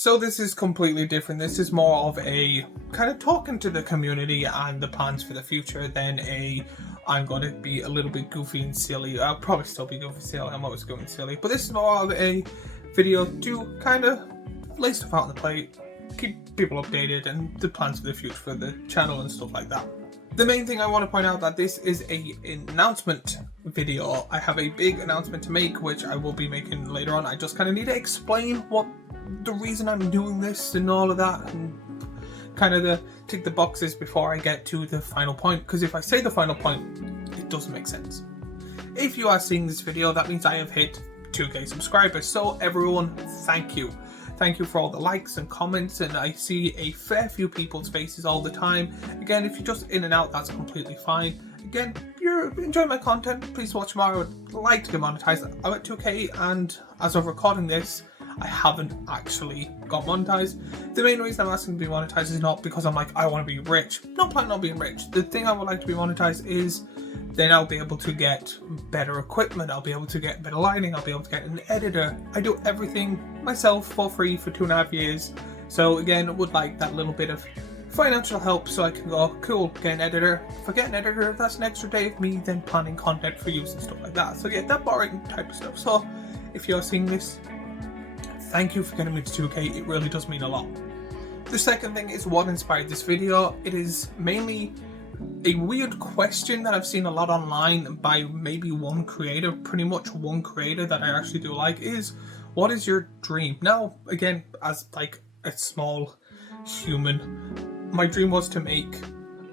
So this is completely different. This is more of a kind of talking to the community and the plans for the future than I'm going to be a little bit goofy and silly. I'll probably still be goofy and silly. I'm always going silly. But this is more of a video to kind of lay stuff out on the plate, keep people updated and the plans for the future for the channel and stuff like that. The main thing I want to point out that this is an announcement video. I have a big announcement to make, which I will be making later on. I just kind of need to explain what the reason I'm doing this and all of that, and kind of the tick the boxes before I get to the final point, because if I say the final point, it doesn't make sense. If you are seeing this video, that means I have hit 2k subscribers. So everyone, thank you. Thank you for all the likes and comments, and I see a fair few people's faces all the time. Again, if you're just in and out, that's completely fine. Again, if you're enjoying my content, please watch more. I would like to get monetized. I'm at 2k, and as of recording this, I haven't actually got monetized. The main reason I'm asking to be monetized is not because I'm like, I want to be rich. Not planning on being rich. The thing I would like to be monetized is then I'll be able to get better equipment, I'll be able to get better lighting, I'll be able to get an editor. I do everything myself for free for 2.5 years. So again, I would like that little bit of financial help so I can go, cool, get an editor. If I get an editor, that's an extra day of me then planning content for use and stuff like that. So yeah, that boring type of stuff. So if you're seeing this, thank you for getting me to 2k, it really does mean a lot. The second thing is what inspired this video. It is mainly a weird question that I've seen a lot online by maybe one creator, pretty much one creator that I actually do like, is what is your dream? Now, again, as like a small human, my dream was to make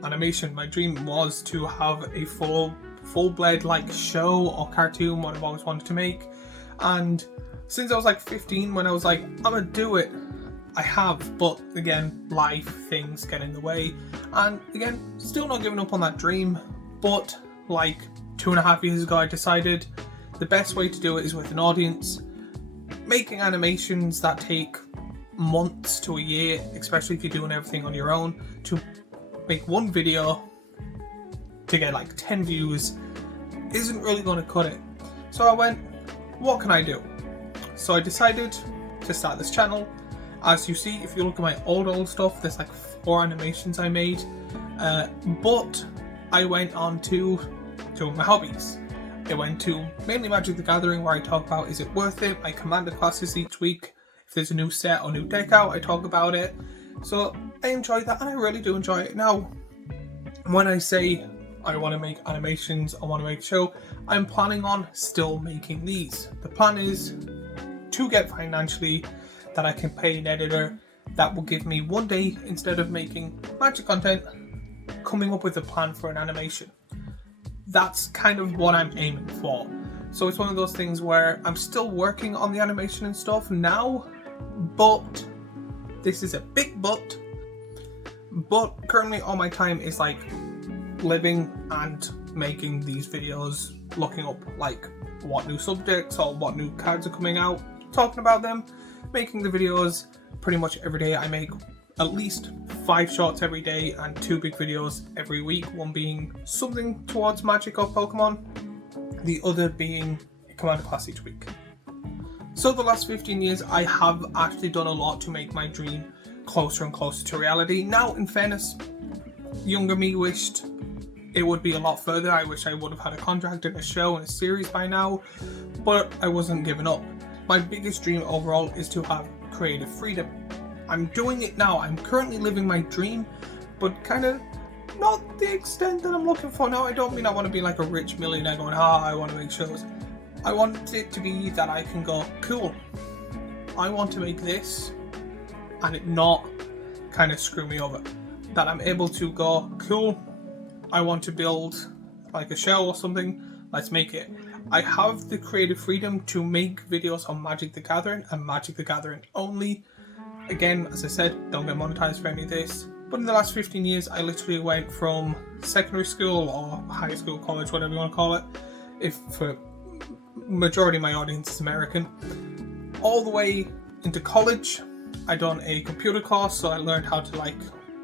animation. My dream was to have a full-blood like show or cartoon, what I've always wanted to make. And since I was like 15, when I was like, I'm gonna do it, I have, but again, life, things get in the way. And again, still not giving up on that dream, but like 2.5 years ago, I decided the best way to do it is with an audience. Making animations that take months to a year, especially if you're doing everything on your own, to make one video to get like 10 views isn't really going to cut it. So I went, what can I do? So I decided to start this channel. As you see, if you look at my old stuff, there's like 4 animations I made. But I went on to my hobbies. I went to mainly Magic the Gathering, where I talk about, is it worth it? My Commander classes each week. If there's a new set or new deck out, I talk about it. So I enjoy that, and I really do enjoy it. Now, when I say I want to make animations, I want to make a show, I'm planning on still making these. The plan is to get financially that I can pay an editor that will give me one day, instead of making Magic content, coming up with a plan for an animation. That's kind of what I'm aiming for. So it's one of those things where I'm still working on the animation and stuff now, but this is a big but currently all my time is like living and making these videos, looking up like what new subjects or what new cards are coming out, talking about them, making the videos pretty much every day. I make at least 5 shorts every day and 2 big videos every week, one being something towards Magic or Pokemon, the other being a Commander class each week. So the last 15 years I have actually done a lot to make my dream closer and closer to reality. Now, in fairness, younger me wished it would be a lot further. I wish I would have had a contract and a show and a series by now, but I wasn't giving up. My biggest dream overall is to have creative freedom. I'm doing it now. I'm currently living my dream, but kind of not the extent that I'm looking for now. I don't mean I want to be like a rich millionaire going, I want to make shows. I want it to be that I can go, cool, I want to make this, and it not kind of screw me over. That I'm able to go, cool, I want to build like a show or something, let's make it. I have the creative freedom to make videos on Magic the Gathering and Magic the Gathering only. Again, as I said, don't get monetized for any of this. But in the last 15 years, I literally went from secondary school or high school, college, whatever you want to call it, if for majority of my audience is American, all the way into college. I done a computer course, so I learned how to like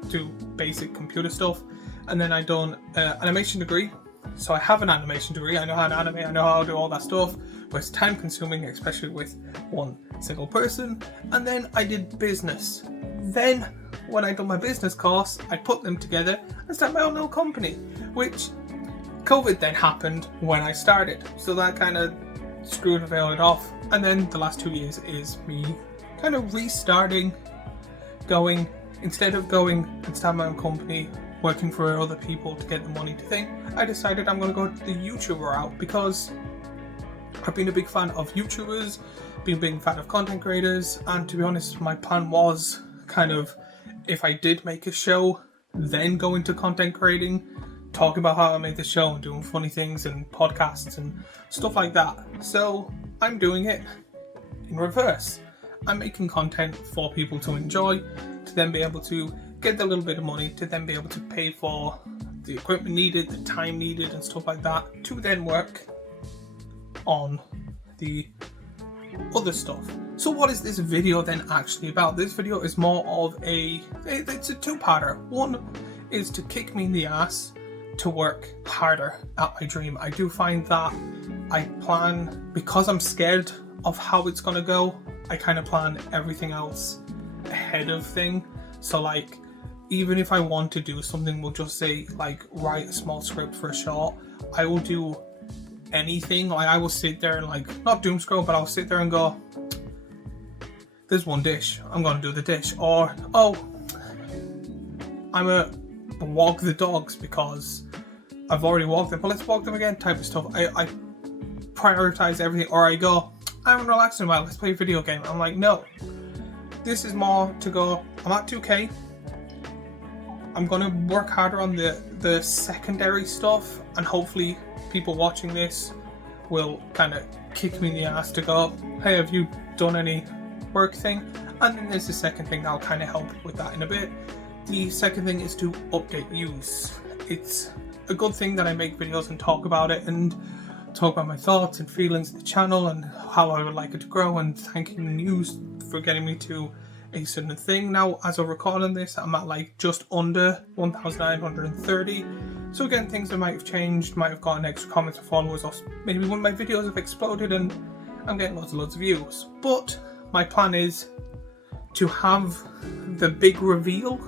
do basic computer stuff. And then I done an animation degree. So I have an animation degree, I know how to animate, I know how to do all that stuff. was time consuming, especially with one single person. And then I did business. Then when I done my business course, I put them together and started my own little company, which COVID then happened when I started. So that kind of screwed it off. And then the last 2 years is me kind of restarting, going, instead of going and start my own company, working for other people to get the money to think, I decided I'm going to go the YouTuber route, because I've been a big fan of YouTubers, been a big fan of content creators, and to be honest, my plan was kind of, if I did make a show, then go into content creating, talk about how I made the show and doing funny things and podcasts and stuff like that. So I'm doing it in reverse. I'm making content for people to enjoy, to then be able to get a little bit of money, to then be able to pay for the equipment needed, the time needed and stuff like that, to then work on the other stuff. So what is this video then actually about? This video is more of it's a two-parter. One is to kick me in the ass to work harder at my dream. I do find that I plan, because I'm scared of how it's gonna go, I kind of plan everything else ahead of thing. So like, even if I want to do something, we'll just say like write a small script for a short, I will do anything. Like I will sit there and like, not doom scroll, but I'll sit there and go, there's one dish, I'm gonna do the dish. Or, oh, I'm a walk the dogs because I've already walked them, but let's walk them again type of stuff. I prioritize everything. Or I go, I haven't relaxed in a while, let's play a video game. I'm like, no, this is more to go, I'm at 2k, I'm gonna work harder on the secondary stuff, and hopefully people watching this will kind of kick me in the ass to go, hey, have you done any work thing? And then there's the second thing that'll kind of help with that in a bit. The second thing is to update views. It's a good thing that I make videos and talk about it and talk about my thoughts and feelings of the channel and how I would like it to grow, and thanking the news for getting me to a certain thing. Now, as I'm recording this, I'm at like just under 1,930. So again, things that might have changed, might have gotten extra comments or followers, or maybe one of my videos have exploded and I'm getting loads and loads of views. But my plan is to have the big reveal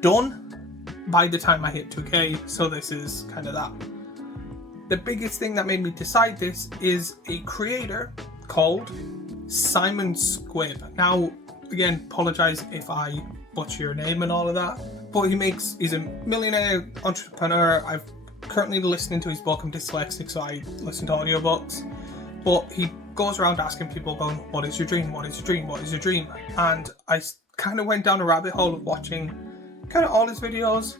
done by the time I hit 2k. So this is kind of that. The biggest thing that made me decide this is a creator called Simon Squibb. Now, again, apologize if I butcher your name and all of that, but he's a millionaire entrepreneur. I've currently listening to his book. I'm dyslexic, so I listen to audiobooks, but he goes around asking people, going, what is your dream? What is your dream? What is your dream? And I kind of went down a rabbit hole of watching kind of all his videos,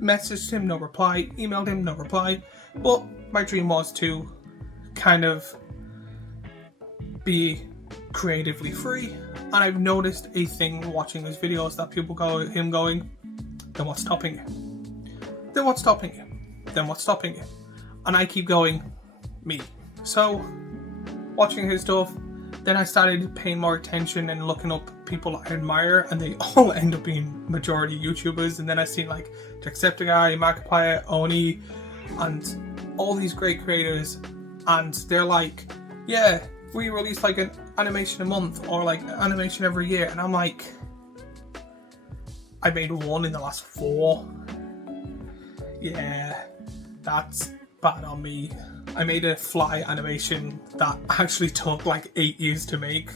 messaged him, no reply, emailed him, no reply. But my dream was to kind of be creatively free, and I've noticed a thing watching his videos that people go, him going, then what's stopping you? Then what's stopping you? Then what's stopping you? And I keep going, me. So watching his stuff, then I started paying more attention and looking up people I admire, and they all end up being majority YouTubers. And then I seen like Jacksepticeye, Markiplier, Oni, and all these great creators, and they're like, yeah, we release like an animation a month or like animation every year. And I'm like, I made one in the last 4. Yeah, that's bad on me. I made a fly animation that actually took like 8 years to make.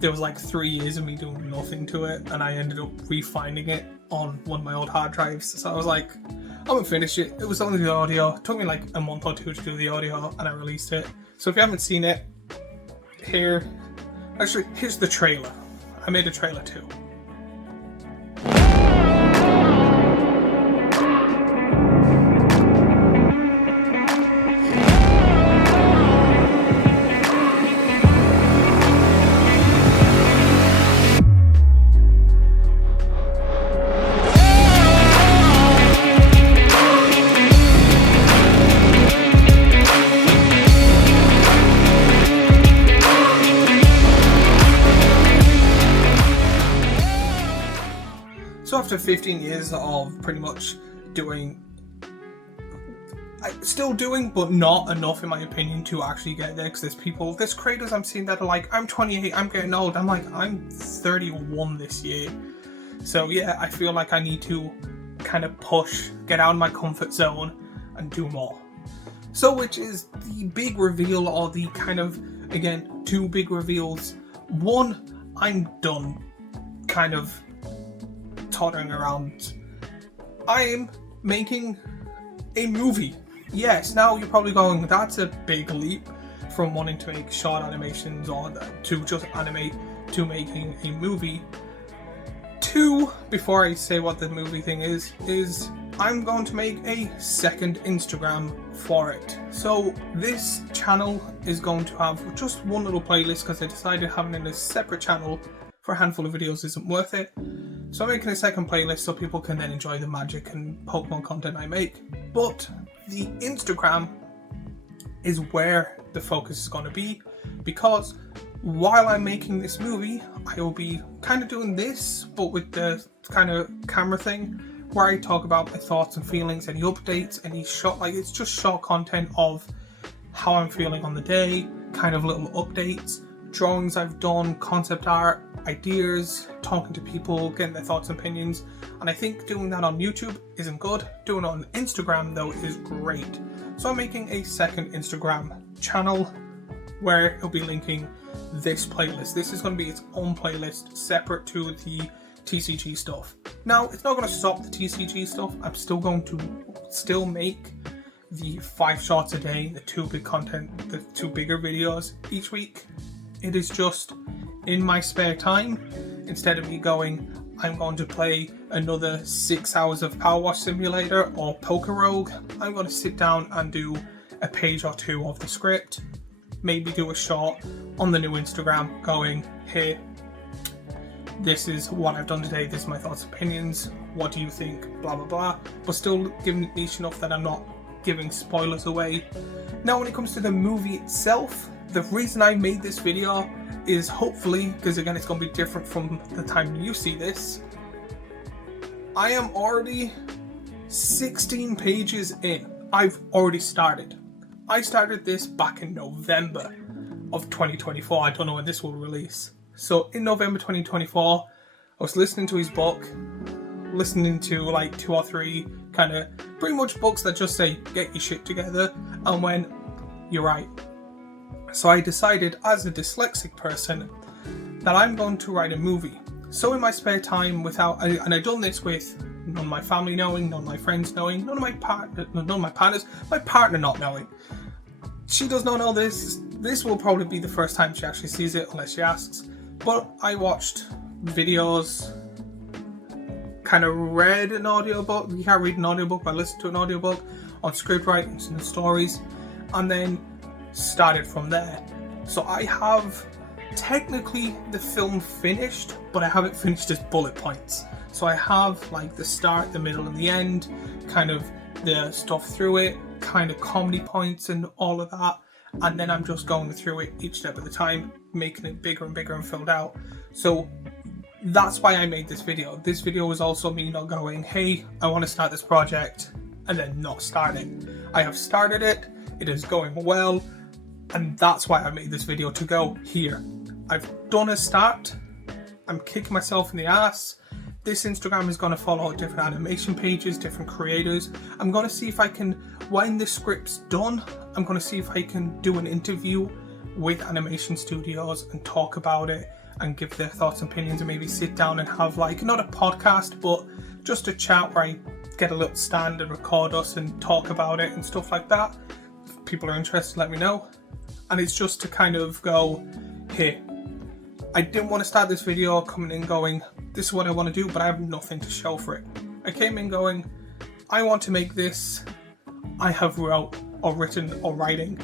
There was like 3 years of me doing nothing to it, and I ended up refining it on one of my old hard drives. So I was like, I'm gonna finish it. It was only the audio. It took me like a month or 2 to do the audio, and I released it. So if you haven't seen it, here's the trailer. I made a trailer too. So after 15 years of pretty much doing I'm still doing, but not enough in my opinion to actually get there, because there's creators I'm seeing that are like, I'm 28, I'm getting old. I'm like, I'm 31 this year. So yeah, I feel like I need to kind of push, get out of my comfort zone and do more. So which is the big reveal, or the kind of, again, two big reveals. One, I'm done kind of tottering around. I am making a movie. Yes, now you're probably going, that's a big leap from wanting to make short animations or to just animate to making a movie. Two, before I say what the movie thing is I'm going to make a second Instagram for it. So this channel is going to have just one little playlist, because I decided having it in a separate channel for a handful of videos isn't worth it. So I'm making a second playlist so people can then enjoy the magic and Pokemon content I make. But the Instagram is where the focus is going to be, because while I'm making this movie, I will be kind of doing this, but with the kind of camera thing, where I talk about my thoughts and feelings, any updates, any short, like it's just short content of how I'm feeling on the day, kind of little updates, drawings I've done, concept art, ideas, talking to people, getting their thoughts and opinions. And I think doing that on YouTube isn't good. Doing it on Instagram though is great. So I'm making a second Instagram channel where it'll be linking this playlist. This is going to be its own playlist separate to the TCG stuff. Now, it's not going to stop the TCG stuff. I'm still going to make the 5 shots a day, the 2 big content, the 2 bigger videos each week. It is just in my spare time, instead of me going, I'm going to play another 6 hours of Power Wash Simulator or Poker Rogue, I'm going to sit down and do a page or 2 of the script, maybe do a short on the new Instagram going, hey, this is what I've done today, this is my thoughts and opinions, what do you think, blah blah blah, but still giving it niche enough that I'm not giving spoilers away. Now when it comes to the movie itself, the reason I made this video is hopefully, because again it's going to be different from the time you see this, I am already 16 pages in. I've already started. I started this back in November of 2024. I don't know when this will release. So in November 2024, I was listening to his book, listening to like 2 or 3 kind of pretty much books that just say, get your shit together, and went, you're right. So I decided as a dyslexic person that I'm going to write a movie. So in my spare time, and I've done this with none of my family knowing, none of my friends knowing, none of my partners, my partner not knowing. She does not know this. This will probably be the first time she actually sees it, unless she asks. But I watched videos, kind of read an audiobook. You can't read an audiobook, but I listened to an audiobook on script writing and stories, and then started from there. So I have technically the film finished, but I haven't finished as bullet points. So I have like the start, the middle and the end, kind of the stuff through it, kind of comedy points and all of that, and then I'm just going through it each step at a time, making it bigger and bigger and filled out. So that's why I made this video. This video was also me not going, hey, I want to start this project, and then not starting. I have started it, it is going well, and that's why I made this video, to go here. I've done a start, I'm kicking myself in the ass. This Instagram is going to follow different animation pages, different creators. I'm going to see if I can, when the script's done, I'm going to see if I can do an interview with animation studios and talk about it and give their thoughts and opinions, and maybe sit down and have like, not a podcast, but just a chat where I get a little stand and record us and talk about it and stuff like that. If people are interested, let me know. And it's just to kind of go, hey, I didn't want to start this video coming in going, this is what I want to do, but I have nothing to show for it. I came in going, I want to make this. I have written or writing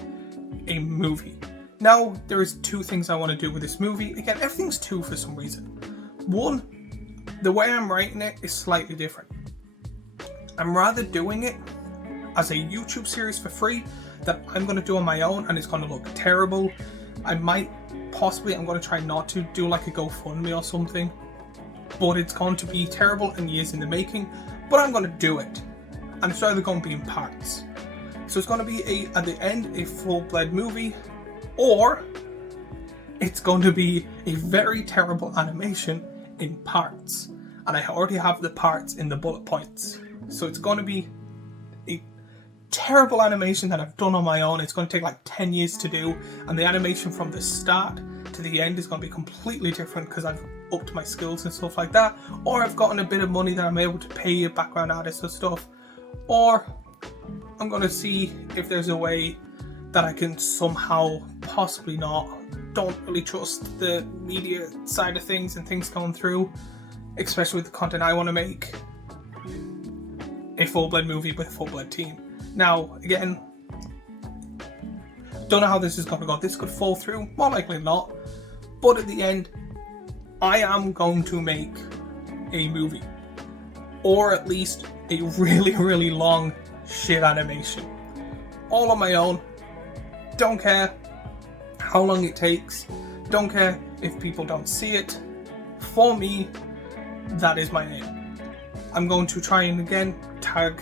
a movie. Now, there is 2 things I want to do with this movie. Again, everything's 2 for some reason. 1, the way I'm writing it is slightly different. I'm rather doing it as a YouTube series for free that I'm going to do on my own, and it's going to look terrible. I'm going to try not to do like a GoFundMe or something, but it's going to be terrible and years in the making, but I'm going to do it, and it's either going to be in parts. So it's going to be at the end, a full-blood movie, or it's going to be a very terrible animation in parts. And I already have the parts in the bullet points. So it's going to be a terrible animation that I've done on my own. It's going to take like 10 years to do, and the animation from the start to the end is going to be completely different because I've upped my skills and stuff like that, or I've gotten a bit of money that I'm able to pay a background artist or stuff, or I'm going to see if there's a way that I can somehow, possibly not, don't really trust the media side of things and things going through, especially with the content I want to make, a full-blood movie with a full-blood team. Now, again, don't know how this is going to go. This could fall through, more likely not. But at the end, I am going to make a movie. Or at least a really, really long shit animation. All on my own. Don't care how long it takes. Don't care if people don't see it. For me, that is my aim. I'm going to try and again tag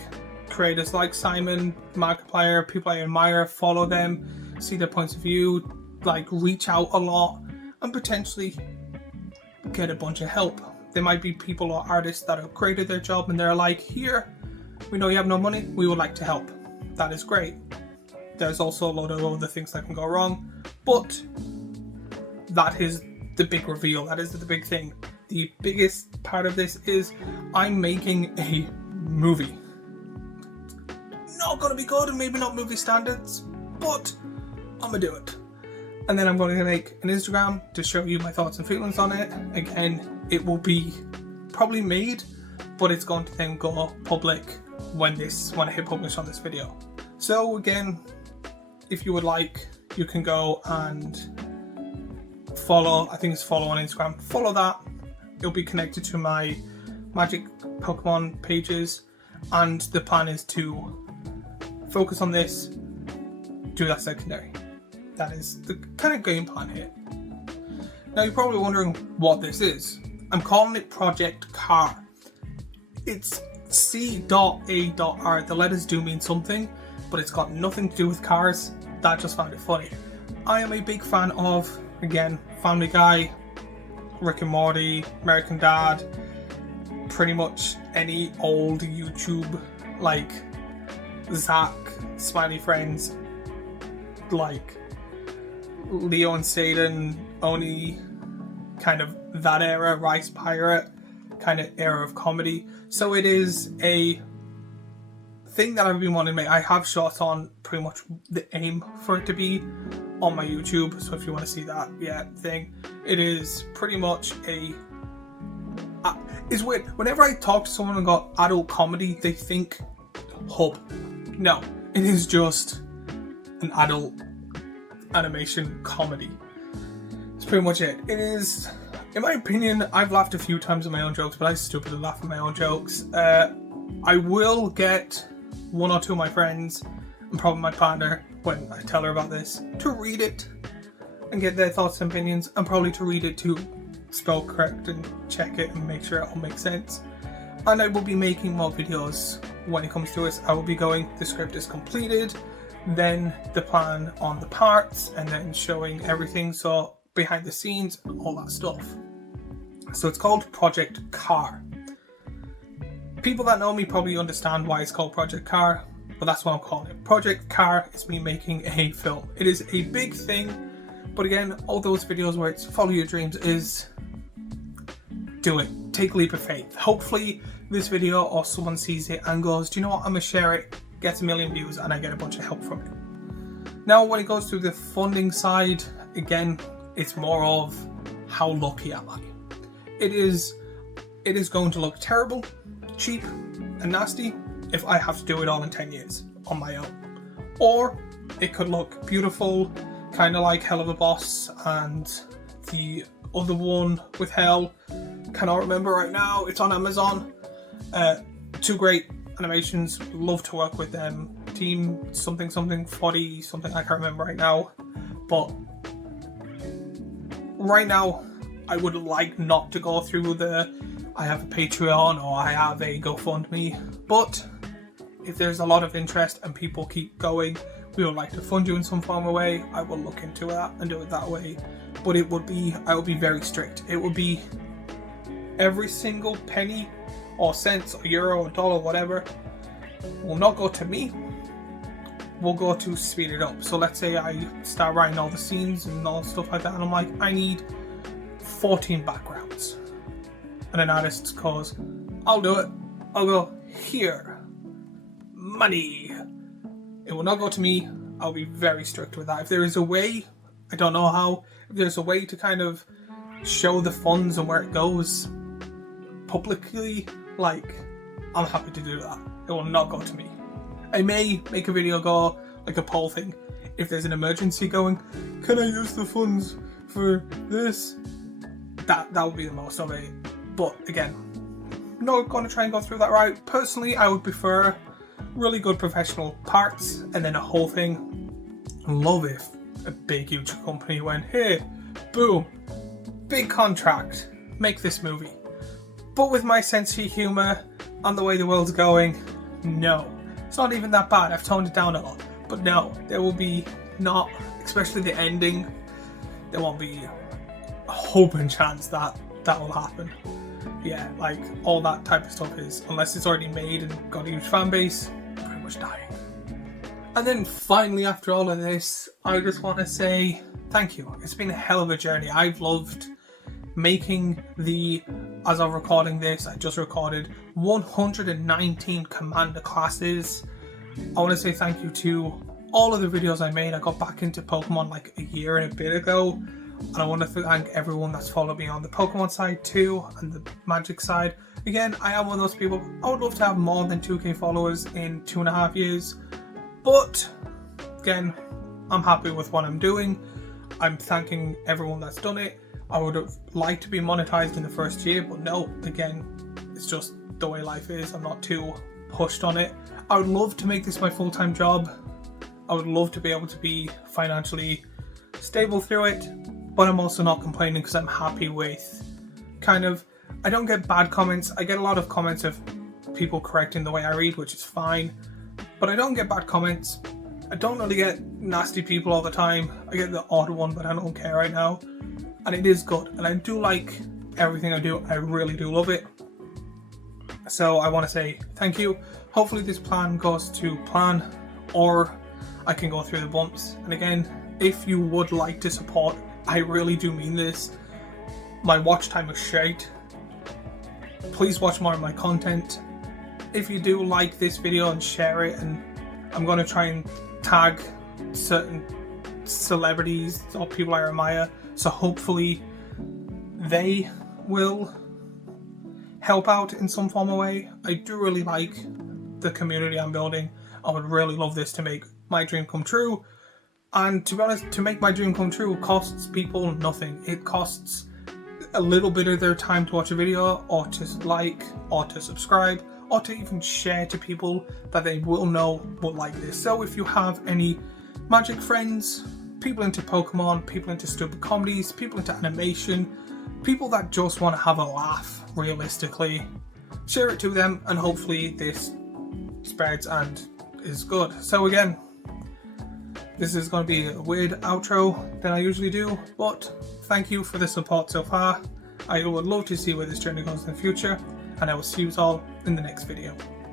creators like Simon, Markiplier, people I admire, follow them, see their points of view, like reach out a lot, and potentially get a bunch of help. There might be people or artists that have great at their job and they're like, here, we know you have no money, we would like to help. That is great. There's also a lot of other things that can go wrong, but that is the big reveal, that is the big thing. The biggest part of this is I'm making a movie. Not gonna be good and maybe not movie standards, but I'm gonna do it. And then I'm going to make an Instagram to show you my thoughts and feelings on it. Again, it will be probably made, but it's going to then go public when I hit publish on this video. So again, if you would like, you can go and follow, I think it's follow on Instagram, follow that. It'll be connected to my Magic Pokemon pages, and the plan is to focus on this, do that secondary. That is the kind of game plan here. Now you're probably wondering what this is. I'm calling it Project Car. It's C.A.R. The letters do mean something, but it's got nothing to do with cars. That just found it funny. I am a big fan of, again, Family Guy, Rick and Morty, American Dad, pretty much any old YouTube, like Zach, Smiley Friends, like Leo and Satan, Oni, kind of that era, Rice Pirate, kind of era of comedy. So it is a thing that I've been wanting to make. I have shot on pretty much the aim for it to be on my YouTube, so if you want to see that, thing. It is pretty much it's weird. Whenever I talk to someone and go adult comedy, they think hub. No, it is just an adult animation comedy. It's pretty much it. It is, in my opinion, I've laughed a few times at my own jokes, but I stupidly laugh at my own jokes. I will get one or two of my friends, and probably my partner, when I tell her about this, to read it and get their thoughts and opinions, and probably to read it to spell correct and check it and make sure it all makes sense. And I will be making more videos when it comes to it. I will be going, the script is completed, then the plan on the parts, and then showing everything, so behind the scenes and all that stuff. So it's called Project Car. People that know me probably understand why it's called Project Car, but that's what I'm calling it. Project Car is me making a film. It is a big thing, but again, all those videos where it's follow your dreams is do it. Take a leap of faith. Hopefully this video or someone sees it and goes, do you know what, I'm gonna share it, gets a million views, and I get a bunch of help from it. Now when it goes to the funding side, again, it's more of how lucky am I. It is going to look terrible, cheap and nasty if I have to do it all in 10 years on my own. Or it could look beautiful, kind of like Hell of a Boss and the other one with Hell, cannot remember right now, it's on Amazon. Two great animations, love to work with them. Team something 40 something, I can't remember right now. But right now, I would like not to go through I have a Patreon or I have a GoFundMe, but if there's a lot of interest and people keep going, we would like to fund you in some form or way, I will look into that and do it that way. But I would be very strict. It would be every single penny or cents or euro or dollar, whatever, will not go to me, will go to speed it up. So let's say I start writing all the scenes and all stuff like that, and I'm like, I need 14 backgrounds. And an artist goes, I'll do it. I'll go, here, money. It will not go to me. I'll be very strict with that. If there is a way, I don't know how, if there's a way to kind of show the funds and where it goes publicly, like, I'm happy to do that. It will not go to me. I may make a video go, like a poll thing, if there's an emergency going, can I use the funds for this? That would be the most of it. But again, not going to try and go through that route. Personally, I would prefer really good professional parts and then a whole thing. Love if a big huge company went, hey, boom, big contract, make this movie. But with my sense of humour and the way the world's going, no. It's not even that bad. I've toned it down a lot. But no, there will be not, especially the ending, there won't be a hope and chance that that will happen. Yeah, like all that type of stuff is, unless it's already made and got a huge fan base, pretty much dying. And then finally, after all of this, I just want to say thank you. It's been a hell of a journey. I've loved making as I'm recording this, I just recorded 119 Commander classes. I want to say thank you to all of the videos I made. I got back into Pokemon like a year and a bit ago. And I want to thank everyone that's followed me on the Pokemon side too, and the Magic side. Again, I am one of those people, I would love to have more than 2k followers in 2.5 years. But, again, I'm happy with what I'm doing. I'm thanking everyone that's done it. I would have liked to be monetized in the first year, but no, again, it's just the way life is. I'm not too pushed on it. I would love to make this my full-time job. I would love to be able to be financially stable through it. But I'm also not complaining because I'm happy with I don't get bad comments. I get a lot of comments of people correcting the way I read, which is fine. But I don't get bad comments. I don't really get nasty people all the time. I get the odd one, but I don't care right now. And it is good. And I do like everything I do. I really do love it. So I want to say thank you. Hopefully this plan goes to plan, or I can go through the bumps. And again, if you would like to support, I really do mean this, my watch time is shite. Please watch more of my content. If you do like this video and share it, and I'm going to try and tag certain celebrities or people I admire, so hopefully they will help out in some form or way. I do really like the community I'm building. I would really love this to make my dream come true. And to be honest, to make my dream come true costs people nothing. It costs a little bit of their time to watch a video, or to like, or to subscribe, or to even share to people that they will know will like this. So if you have any Magic friends, people into Pokemon, people into stupid comedies, people into animation, people that just want to have a laugh, realistically, share it to them, and hopefully this spreads and is good. So again, this is going to be a weird outro than I usually do, but thank you for the support so far. I would love to see where this journey goes in the future, and I will see you all in the next video.